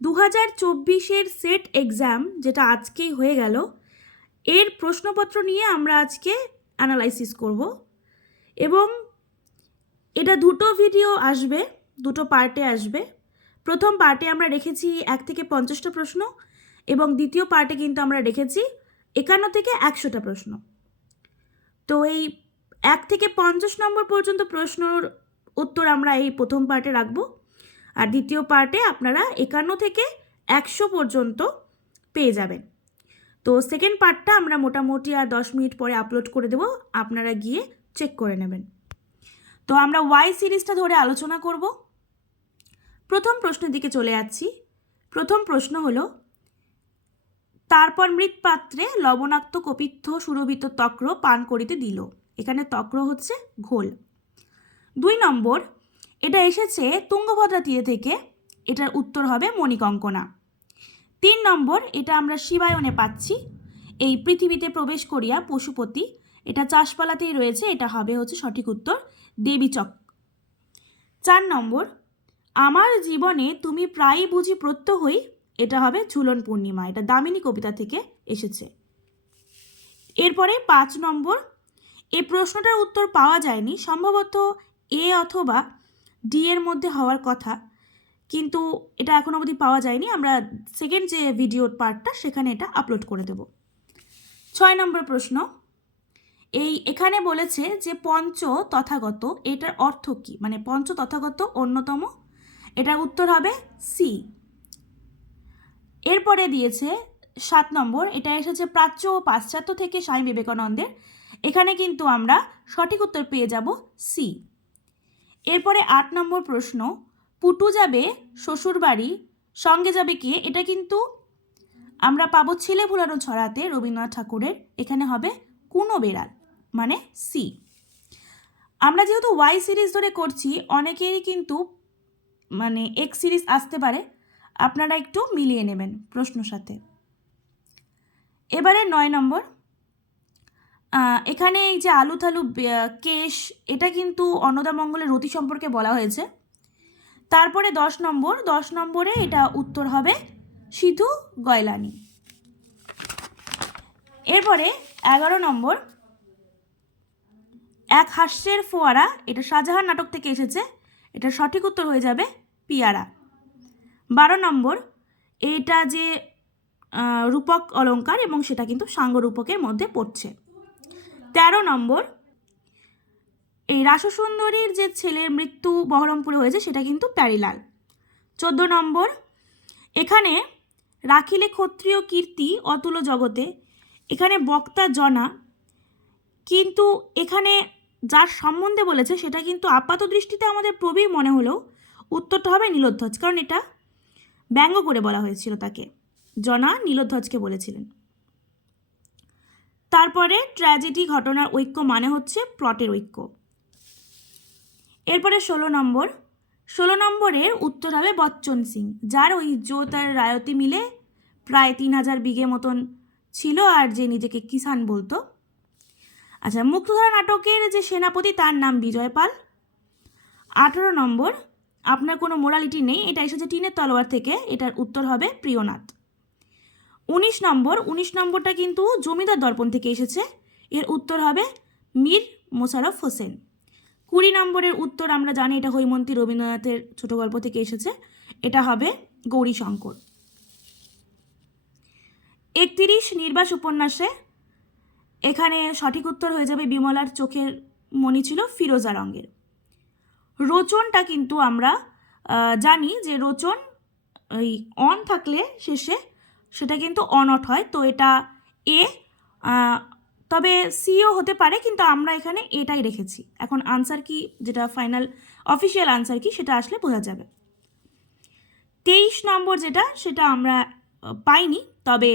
দু হাজার চব্বিশের সেট এক্সাম যেটা আজকেই হয়ে গেল, এর প্রশ্নপত্র নিয়ে আমরা আজকে অ্যানালাইসিস করব। এবং এটা দুটো ভিডিও আসবে, দুটো পার্টে আসবে। প্রথম পার্টে আমরা রেখেছি এক থেকে পঞ্চাশটা প্রশ্ন এবং দ্বিতীয় পার্টে কিন্তু আমরা রেখেছি একান্ন থেকে একশোটা প্রশ্ন। তো এই এক থেকে পঞ্চাশ নম্বর পর্যন্ত প্রশ্নর উত্তর আমরা এই প্রথম পার্টে রাখব। আর দ্বিতীয় পার্টে আপনারা একান্ন থেকে একশো পর্যন্ত পেয়ে যাবেন। তো সেকেন্ড পার্টটা আমরা মোটামুটি আর দশ মিনিট পরে আপলোড করে দেব, আপনারা গিয়ে চেক করে নেবেন। তো আমরা ওয়াই সিরিজটা ধরে আলোচনা করব। প্রথম প্রশ্নের দিকে চলে যাচ্ছি। প্রথম প্রশ্ন হলো, তারপর মৃৎপাত্রে লবণাক্ত কপিত্থ সুরভিত তক্র পান করিতে দিল। এখানে তক্র হচ্ছে ঘোল। দুই নম্বর এটা এসেছে তুঙ্গভদ্রা তীরে থেকে। এটার উত্তর হবে মণিকঙ্কনা। তিন নম্বর, এটা আমরা শিবায়নে পাচ্ছি। এই পৃথিবীতে প্রবেশ করিয়া পশুপতি, এটা চাষপালাতেই রয়েছে, এটা হবে হচ্ছে সঠিক উত্তর, দেবীচক। চার নম্বর, আমার জীবনে তুমি প্রায়ই বুঝি প্রত্যহই, এটা হবে ঝুলন পূর্ণিমা, এটা দামিনী কবিতা থেকে এসেছে। এরপরে পাঁচ নম্বর এই প্রশ্নটার উত্তর পাওয়া যায়নি, সম্ভবত এ অথবা ডি এর মধ্যে হওয়ার কথা। কিন্তু এটা এখনও অবধি পাওয়া যায়নি। আমরা সেকেন্ড যে ভিডিওর পার্টটা সেখানে এটা আপলোড করে দেব। ছয় নম্বর প্রশ্ন। এই এখানে বলেছে যে পঞ্চ তথাগত, এটার অর্থ কী? মানে পঞ্চ তথাগত অন্যতম, এটার উত্তর হবে সি এরপরে দিয়েছে সাত নম্বর, এটা এসেছে প্রাচ্য ও পাশ্চাত্য থেকে স্বামী বিবেকানন্দের। এখানে কিন্তু আমরা সঠিক উত্তর পেয়ে যাব সি এরপরে আট নম্বর প্রশ্ন, পুটু যাবে শ্বশুর বাড়ি, সঙ্গে যাবে কে? এটা কিন্তু আমরা পাবো ছেলে ভুলানো ছড়াতে রবীন্দ্রনাথ ঠাকুরের, এখানে হবে কুনো বেড়াল মানে সি আমরা যেহেতু ওয়াই সিরিজ ধরে করছি, অনেকেরই কিন্তু মানে এক্স সিরিজ আসতে পারে, আপনারা একটু মিলিয়ে নেবেন প্রশ্ন সাথে। এবারে নয় নম্বর এখানে এই যে আলু থালু কেশ, এটা কিন্তু অন্নদামঙ্গলের রতি সম্পর্কে বলা হয়েছে। তারপরে দশ নম্বর, দশ নম্বরে এটা উত্তর হবে সিধু গয়লানি। এরপরে এগারো নম্বর, এক হাস্যের ফোয়ারা, এটা শাহজাহান নাটক থেকে এসেছে এটা সঠিক উত্তর হয়ে যাবে পিয়ারা। বারো নম্বর, এটা যে রূপক অলঙ্কার এবং সেটা কিন্তু সাঙ্গরূপকের মধ্যে পড়ছে। তেরো নম্বর। এই রাসসুন্দরীর যে ছেলের মৃত্যু বহরমপুরে হয়েছে, সেটা কিন্তু প্যারিলাল। চোদ্দ নম্বর, এখানে রাখিলে ক্ষত্রিয় কীর্তি অতুল জগতে, এখানে বক্তা জনা, কিন্তু এখানে যার সম্বন্ধে বলেছে, সেটা কিন্তু আপাত দৃষ্টিতে আমাদের প্রবীর মনে হলেও উত্তরটা হবে নীলোধ্বজ কারণ এটা ব্যঙ্গ করে বলা হয়েছিল তাকে। জনা নীলোধ্বজকে বলেছিলেন। তারপরে ট্র্যাজেডি ঘটনার ঐক্য মানে হচ্ছে প্লটের ঐক্য। এরপরে ষোলো নম্বর। ষোলো নম্বরের উত্তর হবে বচ্চন সিং, যার ওই জো তার রায়তি মিলে প্রায় তিন হাজার বিঘে মতন ছিল আর যে নিজেকে কিষান বলতো। আচ্ছা মুক্তধারা নাটকের যে সেনাপতি তার নাম বিজয় পাল। আঠেরো নম্বর, আপনার কোনো মোরালিটি নেই, এটা এসেছে টিনের তলোয়ার থেকে, এটার উত্তর হবে প্রিয়নাথ। উনিশ নম্বর, উনিশ নম্বরটা কিন্তু জমিদার দর্পণ থেকে এসেছে। এর উত্তর হবে মীর মোশাররফ হোসেন। কুড়ি নম্বরের উত্তর আমরা জানি এটা হৈমন্তী রবীন্দ্রনাথের ছোট গল্প থেকে এসেছে। এটা হবে গৌরীশঙ্কর একত্রিশ নির্বাস উপন্যাসে এখানে সঠিক উত্তর হয়ে যাবে বিমলার চোখের মণি ছিল ফিরোজা রঙের। রোচনটা কিন্তু আমরা জানি যে রোচন, ওই অন থাকলে শেষে সেটা কিন্তু অনট হয়, তো এটা এ তবে সিও হতে পারে, কিন্তু আমরা এখানে এটাই রেখেছি। এখন আনসার কি, যেটা ফাইনাল অফিসিয়াল আনসার কি, সেটা আসলে বোঝা যাবে। তেইশ নম্বর যেটা, সেটা আমরা পাইনি, তবে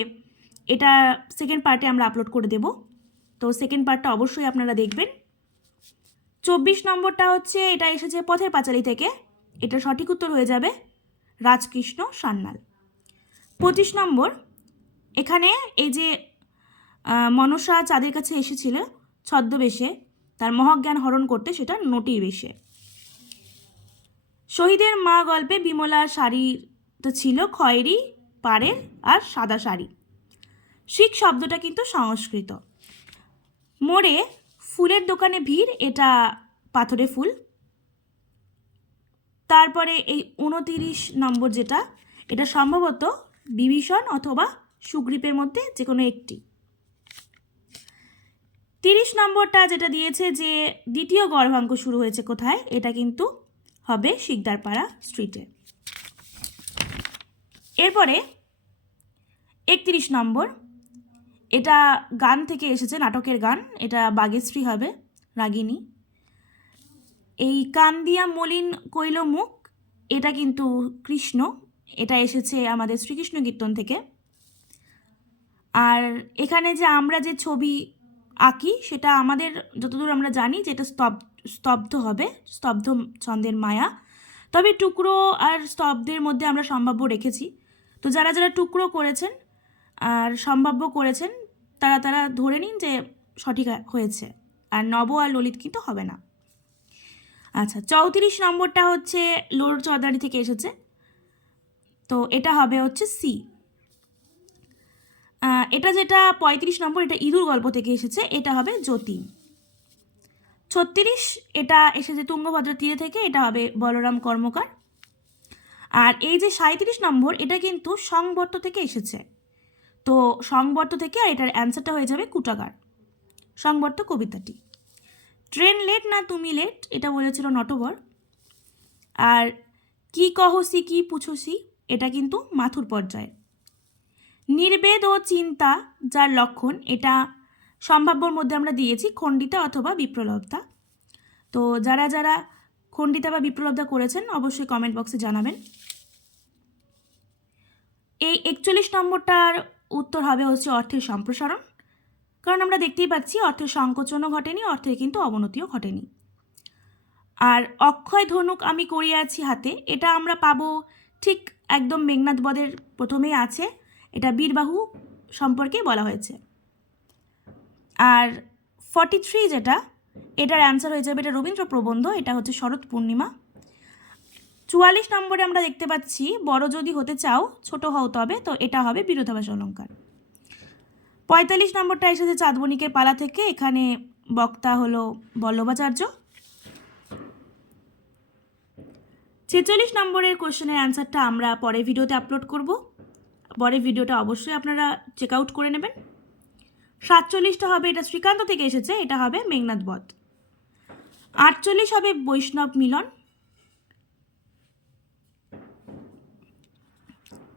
এটা সেকেন্ড পার্টে আমরা আপলোড করে দেব। তো সেকেন্ড পার্টটা অবশ্যই আপনারা দেখবেন। চব্বিশ নম্বরটা হচ্ছে, এটা এসেছে পথের পাঁচালী থেকে। এটা সঠিক উত্তর হয়ে যাবে, রাজকৃষ্ণ সান্যাল। পঁচিশ নম্বর, এখানে এই যে মনসা চাঁদের কাছে এসেছিল ছদ্মবেশে, তার মহাজ্ঞান হরণ করতে সেটা নটির বেশে শহীদের মা গল্পে বিমলা শাড়ির তো ছিল খয়েরি পাড়ের আর সাদা শাড়ি। শিখ শব্দটা কিন্তু সংস্কৃত। মোড়ে ফুলের দোকানে ভিড়, এটা পাথরে ফুল। তারপরে এই উনতিরিশ নম্বর যেটা, এটা সম্ভবত বিভীষণ অথবা সুগ্রীপের মধ্যে যে কোনো একটি। তিরিশ নম্বরটা যেটা দিয়েছে যে দ্বিতীয় গর্ভাঙ্ক শুরু হয়েছে কোথায়? এটা কিন্তু হবে শিকদারপাড়া স্ট্রিটে এরপরে একত্রিশ নম্বর, এটা গান থেকে এসেছে, নাটকের গান, এটা বাগেশ্রী হবে, রাগিনী। এই কান্দিয়া মলিন কৈল মুখ, এটা কিন্তু কৃষ্ণ এটা এসেছে আমাদের শ্রীকৃষ্ণ কীর্তন থেকে। আর এখানে যে আমরা যে ছবি আঁকি, সেটা আমাদের যতদূর আমরা জানি যে এটা স্তব, স্তব্ধ হবে, স্তব্ধ ছন্দের মায়া। তবে টুকরো আর স্তব্ধের মধ্যে আমরা সম্ভাব্য রেখেছি। তো যারা যারা টুকরো করেছেন আর সম্ভাব্য করেছেন, তারা তারা ধরে নিন যে সঠিক হয়েছে। আর নব আর ললিত কিন্তু হবে না। আচ্ছা চৌত্রিশ নম্বরটা হচ্ছে লোর চৌধারি থেকে এসেছে। তো এটা হবে হচ্ছে সি এটা যেটা পঁয়ত্রিশ নম্বর, এটা ইঁদুর গল্প থেকে এসেছে, এটা হবে যতীন ছত্রিশ, এটা এসেছে তুঙ্গভদ্রা তীরে থেকে, এটা হবে বলরাম কর্মকার। আর এই যে সাঁত্রিশ নম্বর, এটা কিন্তু সংবর্ত থেকে এসেছে। তো সংবর্ত থেকে আর এটার অ্যান্সারটা হয়ে যাবে কুটাগার সংবর্ত কবিতাটি। ট্রেন লেট না তুমি লেট, এটা বলেছিল নটবর। আর কি কহসি কি পুছসি এটা কিন্তু মাথুর পর্যায়ে। নির্বেদ ও চিন্তা যার লক্ষণ, এটা সম্ভাব্যর মধ্যে আমরা দিয়েছি, খণ্ডিতা অথবা বিপ্রলব্ধা তো যারা যারা খণ্ডিতা বা বিপ্রলব্ধা করেছেন, অবশ্যই কমেন্ট বক্সে জানাবেন। এই একচল্লিশ নম্বরটার উত্তর হবে হচ্ছে অর্থের সম্প্রসারণ। কারণ আমরা দেখতেই পাচ্ছি, অর্থের সংকোচনও ঘটেনি, অর্থের কিন্তু অবনতিও ঘটেনি। আর অক্ষয় ধনুক আমি করিয়াছি হাতে, এটা আমরা পাবো ঠিক একদম মেঘনাথ বদের প্রথমেই আছে। এটা বীরবাহু সম্পর্কে বলা হয়েছে। আর ফর্টি থ্রি যেটা, এটার অ্যান্সার হয়ে যাবে, এটা রবীন্দ্র প্রবন্ধ, এটা হচ্ছে শরৎ পূর্ণিমা। চুয়াল্লিশ নম্বরে আমরা দেখতে পাচ্ছি, বড় যদি হতে চাও, ছোট হও তবে, তো এটা হবে বিরোধাভাস অলঙ্কার পঁয়তাল্লিশ নম্বরটা এসেছে চাঁদবণিকের পালা থেকে, এখানে বক্তা হলো বল্লভাচার্য। ছেচল্লিশ নম্বরের কোশ্চেনের অ্যান্সারটা আমরা পরের ভিডিওতে আপলোড করব। পরের ভিডিওটা অবশ্যই আপনারা চেক আউট করে নেবেন। সাতচল্লিশটা হবে, এটা শ্রীকান্ত থেকে এসেছে, এটা হবে মেঘনাথ বধ আটচল্লিশ হবে বৈষ্ণব মিলন।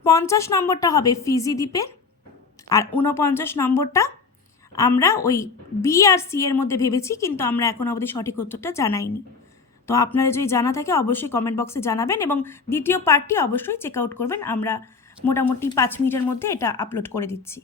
পঞ্চাশ নম্বরটা হবে ফিজি দ্বীপের আর ঊনপঞ্চাশ নম্বরটা আমরা ওই বি আর সি এর মধ্যে ভেবেছি, কিন্তু আমরা এখন অবধি সঠিক উত্তরটা জানাইনি। তো আপনারা যদি জানা থাকে অবশ্যই কমেন্ট বক্সে জানাবেন এবং দ্বিতীয় পার্টটি অবশ্যই চেক আউট করবেন। আমরা মোটামুটি পাঁচ মিনিটের মধ্যে এটা আপলোড করে দিচ্ছি।